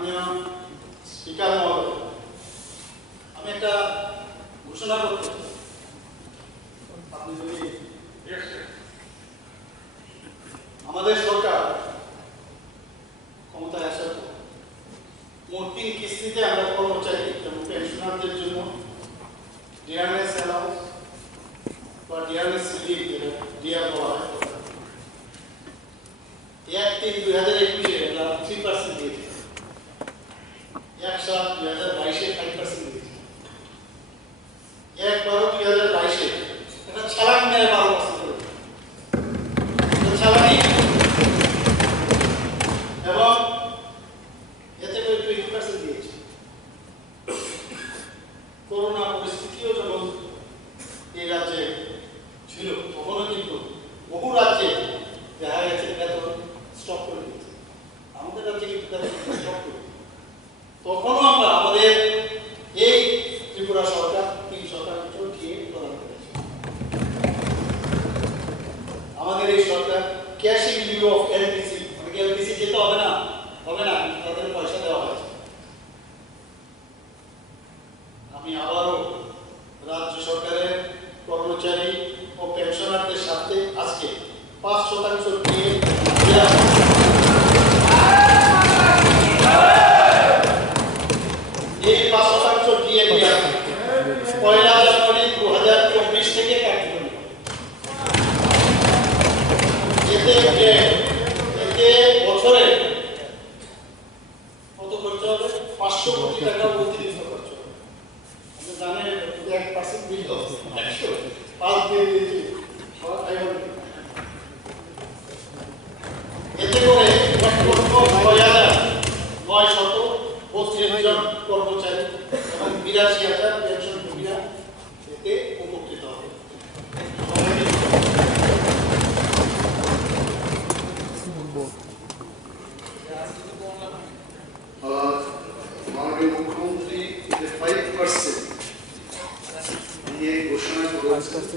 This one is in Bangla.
মাননীয় স্পিকার মহোদয়, আমি একটা ঘোষণা করতে চাই। আপনি যদি আমাদের সরকার ক্ষমতায় আসার পর মোট 3 কিস্তিতে আমরা কর্মচারী এবং পেনশনারদের জন্য ডিআরএস অ্যালাউন্স বা ডিআরএস রিলিফ ডিআর বলা হয় 1/3/2021 আমরা 3% দিয়েছি, 1/7/2022 5% দিয়েছি, 1/12/2022 এটা ছালান মেরে 12% করেছি, ছালানি এবং এতে করে 20% দিয়েছি। করোনা পরিস্থিতিও যখন এই রাজ্যে ছিল তখনও কিন্তু বহু রাজ্যে দেখা গেছে বেতন স্টপ করে দিয়েছে, আমাদের রাজ্যে কিন্তু বেতন স্টপ করে তখনও আমরা আমাদের এই ত্রিপুরা সরকার 3% দিয়ে প্রদান করেছে। আমাদের এই সরকার cash in lieu of LTC, মানে এলটিসি যেতে হবে না তাদের পয়সা দেওয়া হয়েছে। আমি আবারও রাজ্য সরকারের কর্মচারী ও পেনশনারদের সাথে আজকে 5% দিয়ে এই 5% দিয়ে পয়লা জানুয়ারি 2024 থেকে কার্যকরী এতে বছরে কত খরচ হবে? 500 কোটি টাকা অতিরিক্ত খরচ হবে। আপনি জানেন 1% বিল 105 দিয়ে দিয়েছি। এতে করে 1,6,932 জন কর্মচারী এবং 82,000 পেনশনভোগীরা এতে উপকৃত হবে। মাননীয় মুখ্যমন্ত্রী 5% দিয়ে ঘোষণা করেছেন।